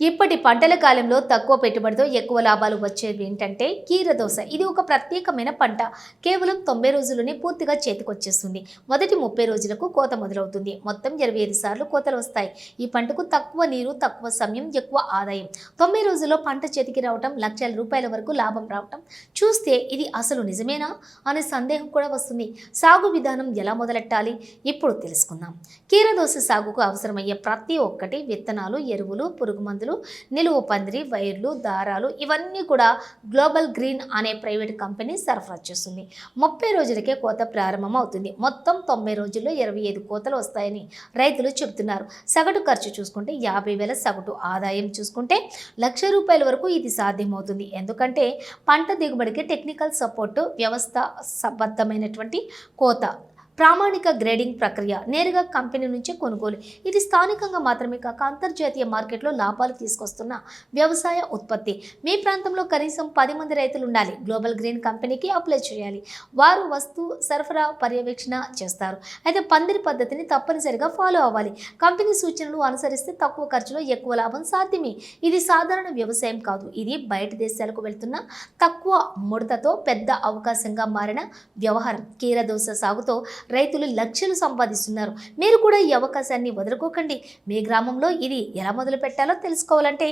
ఇప్పటి పంటల కాలంలో తక్కువ పెట్టుబడితో ఎక్కువ లాభాలు వచ్చేవి ఏంటంటే కీరదోస ఇది ఒక ప్రత్యేకమైన పంట. కేవలం తొంభై రోజుల్లోనే పూర్తిగా చేతికొచ్చేస్తుంది. మొదటి ముప్పై రోజులకు కోత మొదలవుతుంది. మొత్తం ఇరవై ఐదు సార్లు కోతలు వస్తాయి. ఈ పంటకు తక్కువ నీరు తక్కువ సమయం ఎక్కువ ఆదాయం. తొంభై రోజుల్లో పంట చేతికి రావటం లక్షల రూపాయల వరకు లాభం రావటం. చూస్తే ఇది అసలు నిజమేనా అనే సందేహం కూడా వస్తుంది. సాగు విధానం ఎలా మొదలెట్టాలి? ఇప్పుడు తెలుసుకుందాం. కీరదోస సాగుకు అవసరమయ్యే ప్రతి ఒక్కటి విత్తనాలు ఎరువులు పురుగు మందులు నిలువు పందిరి వైర్లు దారాలు ఇవన్నీ కూడా గ్లోబల్ గ్రీన్ అనే ప్రైవేట్ కంపెనీ సరఫరా చేస్తుంది. ముప్పై రోజులకే కోత ప్రారంభం అవుతుంది మొత్తం తొంభై రోజుల్లో ఇరవై ఐదు కోతలు వస్తాయని రైతులు చెబుతున్నారు. సగటు ఖర్చు చూసుకుంటే యాభై వేల సగటు ఆదాయం చూసుకుంటే లక్ష రూపాయల వరకు ఇది సాధ్యమవుతుంది. ఎందుకంటే పంట దిగుబడికి టెక్నికల్ సపోర్టు వ్యవస్థ సబద్ధమైనటువంటి కోత ప్రామాణిక గ్రేడింగ్ ప్రక్రియ నేరుగా కంపెనీ నుంచే కొనుగోలు. ఇది స్థానికంగా మాత్రమే కాక అంతర్జాతీయ మార్కెట్లో లాభాలు తీసుకొస్తున్న వ్యవసాయ ఉత్పత్తి. మీ ప్రాంతంలో కనీసం పది మంది రైతులు ఉండాలి. గ్లోబల్ గ్రీన్ కంపెనీకి అప్లై చేయాలి. వారు వస్తు సరఫరా పర్యవేక్షణ చేస్తారు. అయితే పందిరి పద్ధతిని తప్పనిసరిగా ఫాలో అవ్వాలి. కంపెనీ సూచనలు అనుసరిస్తే తక్కువ ఖర్చులో ఎక్కువ లాభం సాధ్యమే. ఇది సాధారణ వ్యవసాయం కాదు. ఇది బయట దేశాలకు వెళ్తున్న తక్కువ ముడతతో పెద్ద అవకాశంగా మారిన వ్యవహారం. కీరదోస సాగుతో రైతులు లక్షలు సంపాదిస్తున్నారు. మీరు కూడా ఈ అవకాశాన్ని వదులుకోకండి. మీ గ్రామంలో ఇది ఎలా మొదలు పెట్టాలో తెలుసుకోవాలంటే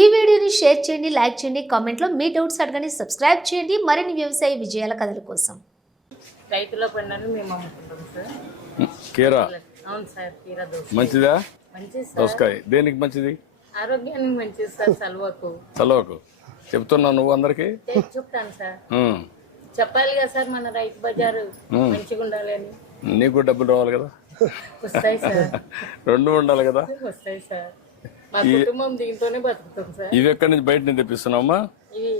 ఈ వీడియోని షేర్ చేయండి లైక్ చేయండి కామెంట్లో మీ డౌట్స్ అడగండి సబ్స్క్రైబ్ చేయండి. మరిన్ని వ్యవసాయ విజయాల కథల కోసం. రైతుల పండుగను మేము అమ్ముకుంటాం సార్. కీరా? అవును సార్ కీరా దోశ మంచిదా? మంచిది సార్. దోసకాయ. దేనికి మంచిది? ఆరోగ్యానికి మంచిది సార్ సల్వకు చలవకు. చెప్తున్నావు నువ్వు అందరికి? చెప్తాను సార్. చెప్పాలి కదా సార్ మన రైతు బజారు మంచిగా ఉండాలి అని. నీకు డబ్బులు రావాలి కదా? వస్తాయి సార్. రెండు ఉండాలి కదా? వస్తాయి సార్. మా కుటుంబం దీంతోనే బతుకుతాం సార్. ఇవి ఎక్కడి నుంచి బయట నుంచి తెప్పిస్తున్నావా ఇవి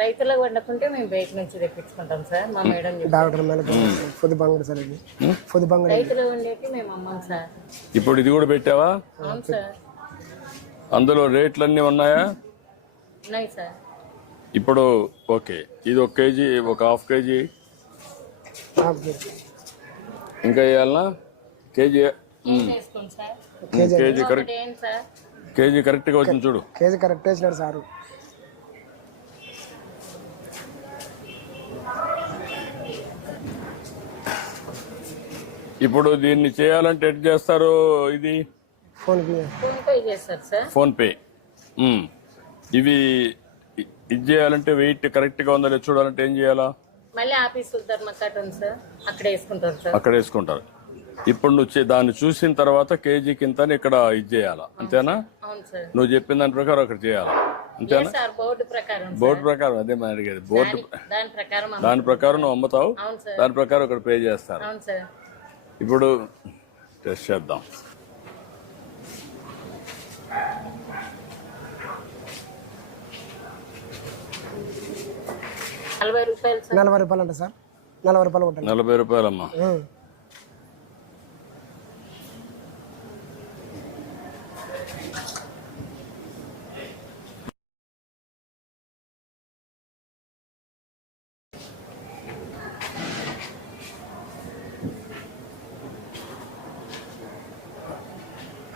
రైతులకు వండుకుంటే మేము బయట నుంచి తెప్పించుకుంటాం సార్ మా మేడం. డాక్టర్ మేల పొద్దు బంగడి సార్ ఇది. పొద్దు బంగడి రైతులు వండేటి మేము అమ్మాం సార్. ఇప్పుడు ఇది కూడా పెట్టావా? అవును సార్. అందులో రేట్లు అన్నీ ఉన్నాయా? ఉన్నాయి సార్. ఇప్పుడు ఓకే. ఇది ఒక కేజీ ఒక హాఫ్ కేజీ. ఇంకా వేయాలనా కేజీ ఏం వేసుకోండి సార్. KG correct. కేజీ కరెక్ట్గా వచ్చింది చూడు. కేజీ కరెక్ట్ వేసినాడు సారు. ఇప్పుడు దీన్ని చేయాలంటే ఎట్ చేస్తారు ఇది? PhonePe. ఫోన్ పే చేస్తారు సార్. PhonePe. మ్మ్. ఇవి ఇది చేయాలంటే వెయిట్ కరెక్ట్గా ఉందా చూడాలంటే ఏం చేయాలా? మళ్ళీ ఆఫీస్ ధర్మకాట ఉంది సార్. అక్కడ వేసుకుంటారు సార్. అక్కడ వేసుకుంటారు. ఇప్పుడు నువ్వు దాన్ని చూసిన తర్వాత కేజీ కింద ఇక్కడ ఇది చేయాలా? అంతేనా? నువ్వు చెప్పిన దాని ప్రకారం అక్కడ చేయాలా? అంతేనా? బోర్డు ప్రకారం. బోర్డు ప్రకారం అదే మనం అడిగేది. బోర్డు దాని- ప్రకారం నువ్వు అమ్ముతావు. దాని ప్రకారం ఇక్కడ పే చేస్తారు. ఇప్పుడు టెస్ట్ చేద్దాం. నలభై రూపాయలు సార్. నలభై రూపాయలు అంట సార్. నలభై రూపాయలు ఉంటుంది నలభై రూపాయలమ్మా.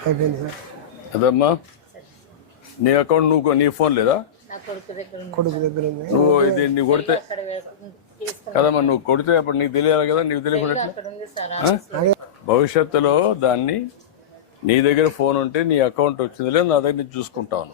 అయిపోయింది సార్. అదమ్మా నీ అకౌంట్ నువ్వు నీ ఫోన్ లేదా? కొడుకు దగ్గర ఉంది. నువ్వు ఇది నీ కొడితే కదమ్మా నువ్వు కొడితే అప్పుడు నీకు తెలియాలి కదా నీకు తెలియకుండా. భవిష్యత్తులో దాన్ని నీ దగ్గర ఫోన్ ఉంటే నీ అకౌంట్ వచ్చింది లేదు నా దగ్గర నుంచి చూసుకుంటాను.